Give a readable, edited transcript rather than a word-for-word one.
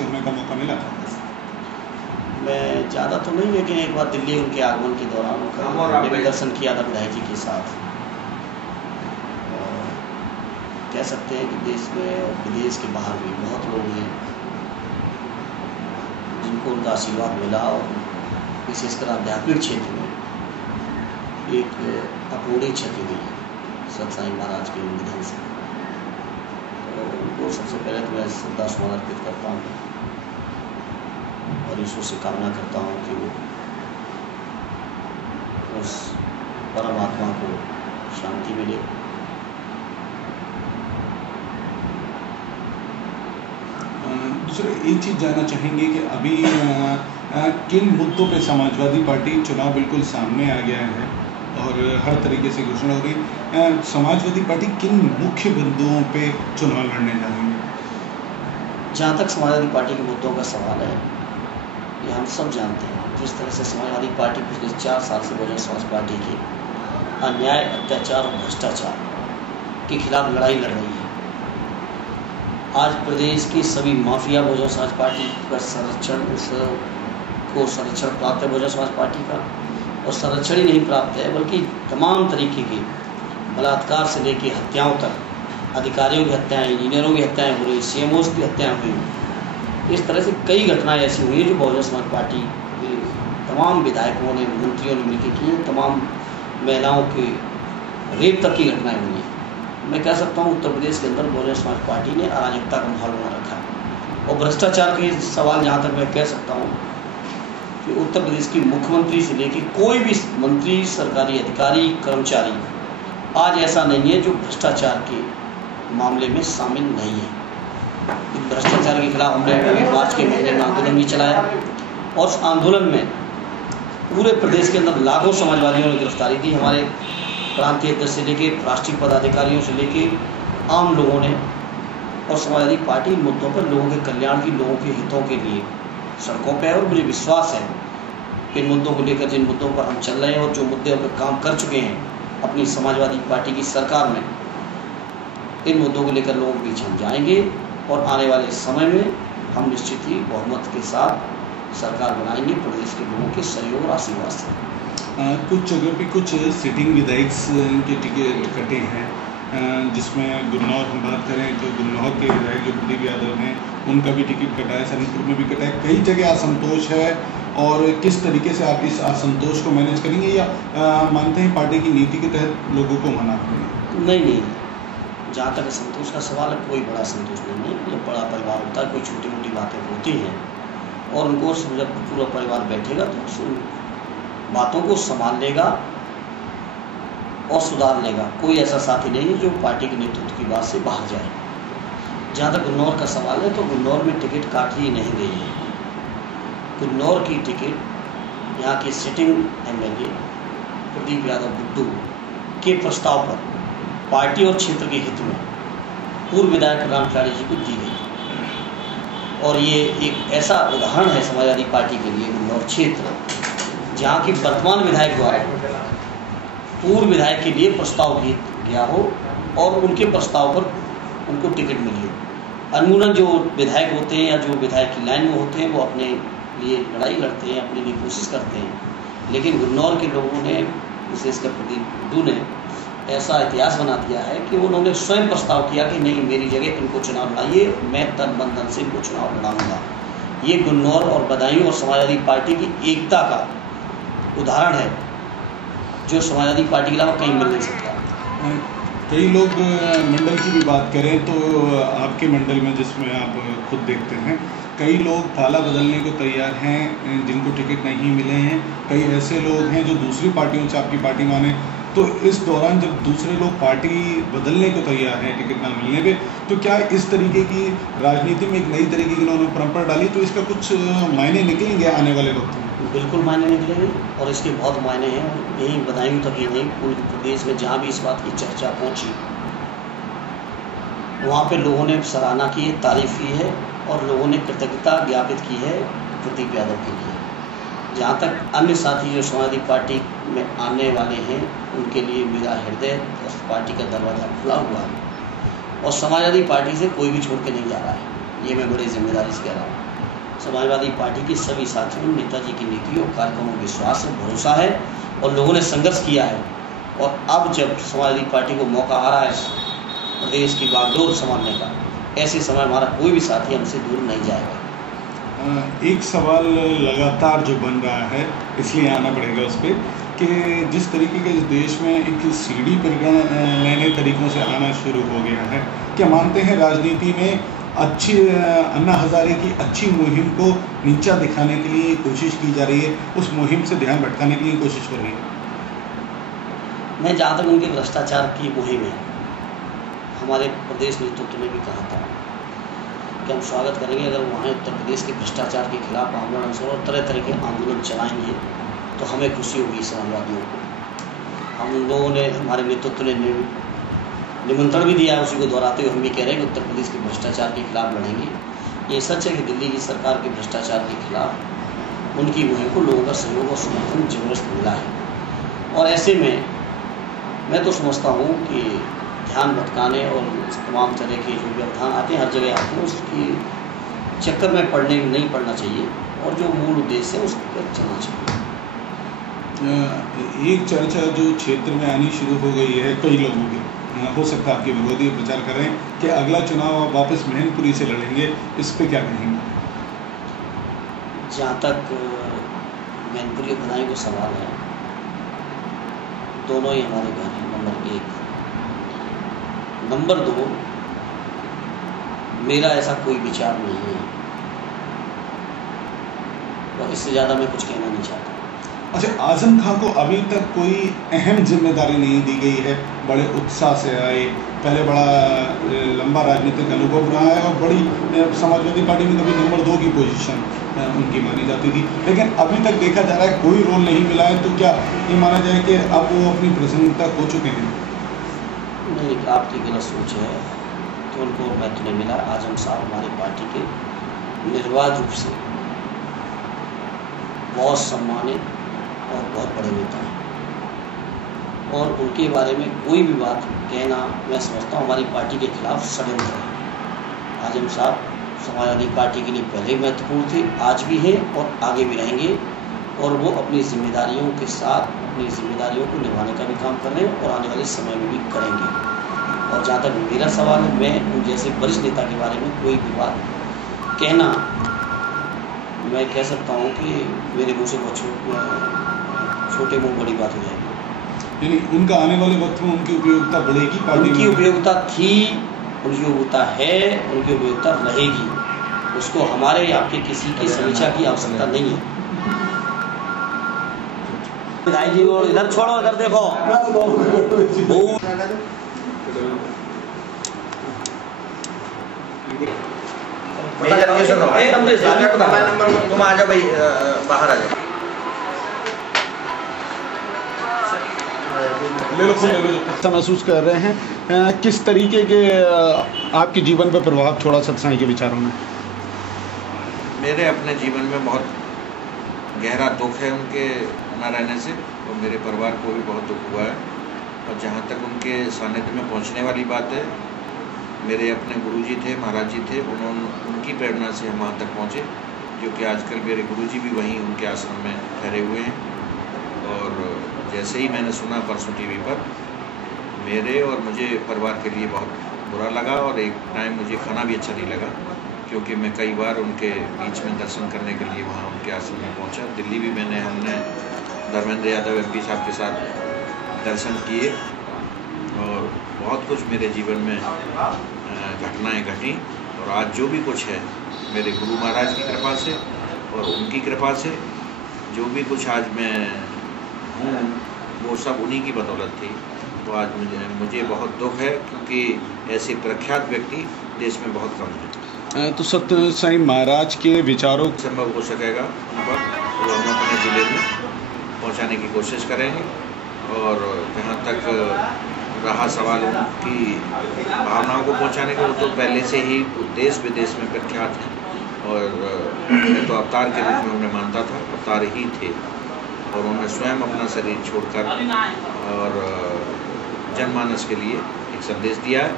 सदस्य होने का मौका मिला? मैं ज़्यादा तो नहीं, लेकिन एक बार दिल्ली उनके आगमन के दौरान उनका दर्शन किया था विधायक जी के साथ। और कह सकते हैं कि देश में और विदेश के बाहर भी बहुत लोग हैं जिनको उनका आशीर्वाद मिला, और विशेषकर आध्यात्मिक क्षेत्र में एक अपूर्णीय क्षति हुई सतसाई महाराज के निधन से। तो उनको सबसे पहले तो मैं श्रद्धा सुमन अर्पित करता हूँ और ईश्वर से कामना करता हूँ कि वो उस परमात्मा को शांति मिले। दूसरा एक चीज़ जानना चाहेंगे कि अभी किन मुद्दों पे समाजवादी पार्टी चुनाव बिल्कुल सामने आ गया है और हर तरीके से घोषणा हो रही, समाजवादी पार्टी किन मुख्य बिंदुओं पे चुनाव लड़ने जा रही है? जहाँ तक समाजवादी पार्टी के मुद्दों का सवाल है, ये हम सब जानते हैं जिस तरह से समाजवादी पार्टी पिछले 4 साल से बहुजन समाज पार्टी के अन्याय, अत्याचार और भ्रष्टाचार के खिलाफ लड़ाई लड़ रही है। आज प्रदेश की सभी माफिया बहुजन समाज पार्टी का संरक्षण प्राप्त है बहुजन समाज पार्टी का, और संरक्षण ही नहीं प्राप्त है बल्कि तमाम तरीके के बलात्कार से लेकर हत्याओं तक, अधिकारियों की हत्याएं, इंजीनियरों की हत्याएं हो रही, CMOs की हत्याएं हुई। इस तरह से कई घटनाएं ऐसी हुई हैं जो बहुजन समाज पार्टी के तमाम विधायकों ने, मंत्रियों ने मिलकर की हैं। तमाम महिलाओं के रेप तक की घटनाएं हुई हैं। मैं कह सकता हूँ उत्तर प्रदेश के अंदर बहुजन समाज पार्टी ने अराजकता का माहौल बना रखा है। और भ्रष्टाचार के सवाल जहाँ तक मैं कह सकता हूँ कि उत्तर प्रदेश की मुख्यमंत्री से लेकर कोई भी मंत्री, सरकारी अधिकारी, कर्मचारी आज ऐसा नहीं है जो भ्रष्टाचार के मामले में शामिल नहीं है। भ्रष्टाचार के खिलाफ हमने अभी मार्च के महीने में आंदोलन भी चलाया, और उस आंदोलन में पूरे प्रदेश के अंदर लाखों समाजवादियों ने गिरफ्तारी दी। हमारे प्रांतीय अध्यक्ष से लेके राष्ट्रीय पदाधिकारियों से लेके आम लोगों ने, और समाजवादी पार्टी इन मुद्दों पर लोगों के कल्याण की, लोगों के हितों के लिए सड़कों पर है। और मुझे विश्वास है इन मुद्दों को लेकर, जिन मुद्दों पर हम चल रहे हैं और जो मुद्दों पर काम कर चुके हैं अपनी समाजवादी पार्टी की सरकार में, इन मुद्दों को लेकर लोगों के बीच हम जाएंगे और आने वाले समय में हम निश्चित ही बहुमत के साथ सरकार बनाएंगे प्रदेश के लोगों के सहयोग और आशीर्वाद से। कुछ जगह पे कुछ सिटिंग विधायक के टिकट कटे हैं, जिसमें गुन्नौर हम बात करें तो गुन्नौर के विधायक जो प्रदीप यादव हैं उनका भी टिकट कटा है, सहारनपुर में भी कटा है। कई जगह असंतोष है, और किस तरीके से आप इस असंतोष को मैनेज करेंगे, या मानते हैं पार्टी की नीति के तहत लोगों को मना करेंगे? नहीं, जहाँ तक असंतोष का सवाल है, कोई बड़ा असंतोष नहीं है। जब बड़ा परिवार होता है, कोई छोटी मोटी बातें होती हैं, और उनको जब पूरा परिवार बैठेगा तो उन बातों को संभाल लेगा और सुधार लेगा। कोई ऐसा साथी नहीं है जो पार्टी के नेतृत्व की बात से बाहर जाए। जहाँ तक गुन्नौर का सवाल है, तो गुन्नौर में टिकट काटी ही नहीं गई है। गुन्नौर की टिकट यहाँ के सिटिंग MLA प्रदीप यादव गुड्डू के प्रस्ताव पर पार्टी और क्षेत्र के हित में पूर्व विधायक राम खिलाड़ी जी को दी गई। और ये एक ऐसा उदाहरण है समाजवादी पार्टी के लिए गुन्नौर क्षेत्र, जहाँ की वर्तमान विधायक द्वारा पूर्व विधायक के लिए प्रस्ताव गया हो और उनके प्रस्ताव पर उनको टिकट मिली हो। अनूमन जो विधायक होते हैं या जो विधायक की लाइन में होते हैं वो अपने लिए लड़ाई लड़ते हैं, अपने लिए कोशिश करते हैं, लेकिन गुन्नौर के लोगों ने, विशेषकर प्रदीप गुड्डू ने, ऐसा इतिहास बना दिया है कि उन्होंने स्वयं प्रस्ताव किया कि नहीं, मेरी जगह इनको चुनाव लड़ाइए, मैं तन मन धन से इनको चुनाव लड़ाऊंगा। ये गुन्नौर और बदायूं और समाजवादी पार्टी की एकता का उदाहरण है, जो समाजवादी पार्टी के अलावा कहीं मिल नहीं सकता। कई लोग मंडल की भी बात करें तो आपके मंडल में, जिसमें आप खुद देखते हैं, कई लोग पाला बदलने को तैयार हैं जिनको टिकट नहीं मिले हैं। कई ऐसे लोग हैं जो दूसरी पार्टियों से आपकी पार्टी माने। तो इस दौरान जब दूसरे लोग पार्टी बदलने को तैयार हैं टिकट ना मिलने पे, तो क्या इस तरीके की राजनीति में एक नई तरीके की उन्होंने परंपरा डाली, तो इसका कुछ मायने निकलेंगे आने वाले वक्त में? बिल्कुल मायने निकलेंगे, और इसके बहुत मायने हैं। यही बदायूं तक ही नहीं, पूरे प्रदेश में जहाँ भी इस बात की चर्चा पहुँची, वहाँ पे लोगों ने सराहना की है, तारीफ की है, और लोगों ने कृतज्ञता ज्ञापित की है प्रदीप यादव के लिए। जहाँ तक अन्य साथी जो समाजवादी पार्टी में आने वाले हैं, उनके लिए मेरा हृदय और पार्टी का दरवाज़ा खुला हुआ है, और समाजवादी पार्टी से कोई भी छोड़ के नहीं जा रहा है। ये मैं बड़ी जिम्मेदारी से कह रहा हूँ। समाजवादी पार्टी के सभी साथियों नेताजी की नीतियों और कार्यक्रमों में विश्वास है, भरोसा है और लोगों ने संघर्ष किया है। और अब जब समाजवादी पार्टी को मौका आ रहा है प्रदेश की बागडोर संभालने का, ऐसे समय हमारा कोई भी साथी हमसे दूर नहीं जाएगा। एक सवाल लगातार जो बन रहा है, इसलिए आना पड़ेगा उस पर, कि जिस तरीके के इस देश में एक सीढ़ी पर नए नए तरीक़ों से आना शुरू हो गया है, क्या मानते हैं राजनीति में अच्छी अन्ना हज़ारे की अच्छी मुहिम को नीचा दिखाने के लिए कोशिश की जा रही है, उस मुहिम से ध्यान भटकाने के लिए कोशिश कर रही है? मैं जहाँ तक उनके भ्रष्टाचार की मुहिम है, हमारे प्रदेश नेतृत्व ने भी कहा था कि हम स्वागत करेंगे अगर वहाँ उत्तर प्रदेश के भ्रष्टाचार के खिलाफ आंदोलन और तरह तरह के आंदोलन चलाएंगे तो हमें खुशी होगी समाजवादियों को। हम लोगों ने, हमारे नेतृत्व ने निमंत्रण भी दिया है, उसी को दोहराते हुए हम भी कह रहे हैं कि उत्तर प्रदेश के भ्रष्टाचार के खिलाफ लड़ेंगे। ये सच है कि दिल्ली की सरकार के भ्रष्टाचार के खिलाफ उनकी मुहिम को लोगों का सहयोग और समर्थन जबरदस्त मिला है। और ऐसे में मैं तो समझता हूँ कि ध्यान भटकाने और तमाम तरह के जो व्यवधान आते हैं, हर जगह आते हैं, उसकी चक्कर में नहीं पड़ना चाहिए और जो मूल उद्देश्य है उस पर चलना चाहिए। एक चर्चा जो क्षेत्र में आनी शुरू हो गई है, कई लोगों की, हो सकता है आपके विरोधी प्रचार कर रहे हैं कि अगला चुनाव आप वापस मैनपुरी से लड़ेंगे, इस पे क्या कहेंगे? जहाँ तक मैनपुरी और बदायूं का सवाल है, दोनों ही हमारे घर हैं, नंबर 1। नंबर 2, मेरा ऐसा कोई विचार नहीं है और इससे ज़्यादा मैं कुछ कहना नहीं चाहता। अच्छा, आजम खां को अभी तक कोई अहम जिम्मेदारी नहीं दी गई है? बड़े उत्साह से आए, पहले बड़ा लंबा राजनीतिक अनुभव रहा है और बड़ी समाजवादी पार्टी में कभी नंबर 2 की पोजीशन उनकी मानी जाती थी, लेकिन अभी तक देखा जा रहा है कोई रोल नहीं मिला है। तो क्या ये माना जाए कि अब वो अपनी प्रसन्नता खो चुके हैं? नहीं, आपकी गलत सोच है कि उनको महत्व नहीं मिला। आजम साहब हमारी पार्टी के निर्बाध रूप से बहुत सम्मानित और बहुत बड़े नेता हैं और उनके बारे में कोई भी बात कहना, मैं समझता हूँ हमारी पार्टी के खिलाफ षड्यंत्र है। आजम साहब समाजवादी पार्टी के लिए पहले ही महत्वपूर्ण थे, आज भी हैं और आगे भी रहेंगे और वो अपनी जिम्मेदारियों के साथ अपनी जिम्मेदारियों को निभाने का भी काम कर रहे हैं और आने वाले समय में भी करेंगे। और जहाँ तक मेरा सवाल है, मैं उन जैसे वरिष्ठ नेता के बारे में कोई भी बात कहना, मैं कह सकता हूँ कि मेरे मुँह से बहुत छोटे मुँह बड़ी बात हो जाएगी। यानी उनका आने वाले वक्त में उनकी उपयोगिता बढ़ेगी पार्टी में? उनकी उपयोगिता थी, उनकी उपयोगिता है, उनकी उपयोगिता रहेगी। उसको हमारे या आपके किसी की समीक्षा की आवश्यकता नहीं है। विधायक जी को इधर छोड़ो, इधर देखो। तुम आ जाओ भाई, बाहर आ जाओ। अच्छा महसूस कर रहे हैं, किस तरीके के आपके जीवन पर प्रभाव छोड़ा सत्संग के विचारों ने? मेरे अपने जीवन में बहुत गहरा दुख है उनके न रहने से और मेरे परिवार को भी बहुत दुख हुआ है। और जहाँ तक उनके सानिध्य में पहुँचने वाली बात है, मेरे अपने गुरुजी थे, महाराज जी थे, उनकी प्रेरणा से हम वहाँ तक पहुँचे, जो कि आजकल मेरे गुरुजी भी वहीं उनके आश्रम में ठहरे हुए हैं। और जैसे ही मैंने सुना परसों टीवी पर, मेरे और मुझे परिवार के लिए बहुत बुरा लगा और एक टाइम मुझे खाना भी अच्छा नहीं लगा, क्योंकि मैं कई बार उनके बीच में दर्शन करने के लिए वहाँ उनके आश्रम में पहुँचा। दिल्ली भी हमने धर्मेंद्र यादव MP साहब के साथ दर्शन किए और बहुत कुछ मेरे जीवन में घटनाएं घटी। और आज जो भी कुछ है मेरे गुरु महाराज की कृपा से और उनकी कृपा से, जो भी कुछ आज मैं हूँ वो सब उन्हीं की बदौलत थी। तो आज मुझे बहुत दुख है, क्योंकि ऐसे प्रख्यात व्यक्ति देश में बहुत कम हैं। तो सत्य साईं महाराज के विचारों संभव हो सकेगा उन पर तो हम अपने ज़िले में पहुंचाने की कोशिश करेंगे। और जहां तक रहा सवाल उनकी भावनाओं को पहुंचाने का, वो तो पहले से ही देश विदेश में प्रख्यात हैं। और मैं तो अवतार के रूप में उन्हें मानता था, अवतार ही थे। और उन्होंने स्वयं अपना शरीर छोड़कर और जनमानस के लिए एक संदेश दिया है।